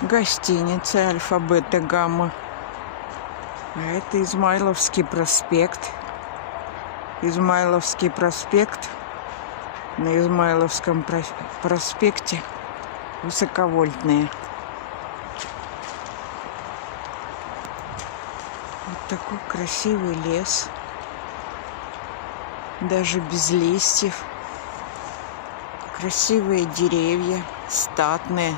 Гостиница Альфа, Бета, Гамма. А это Измайловский проспект. Измайловский проспект. На Измайловском проспекте высоковольтные. Вот такой красивый лес. Даже без листьев. Красивые деревья, статные.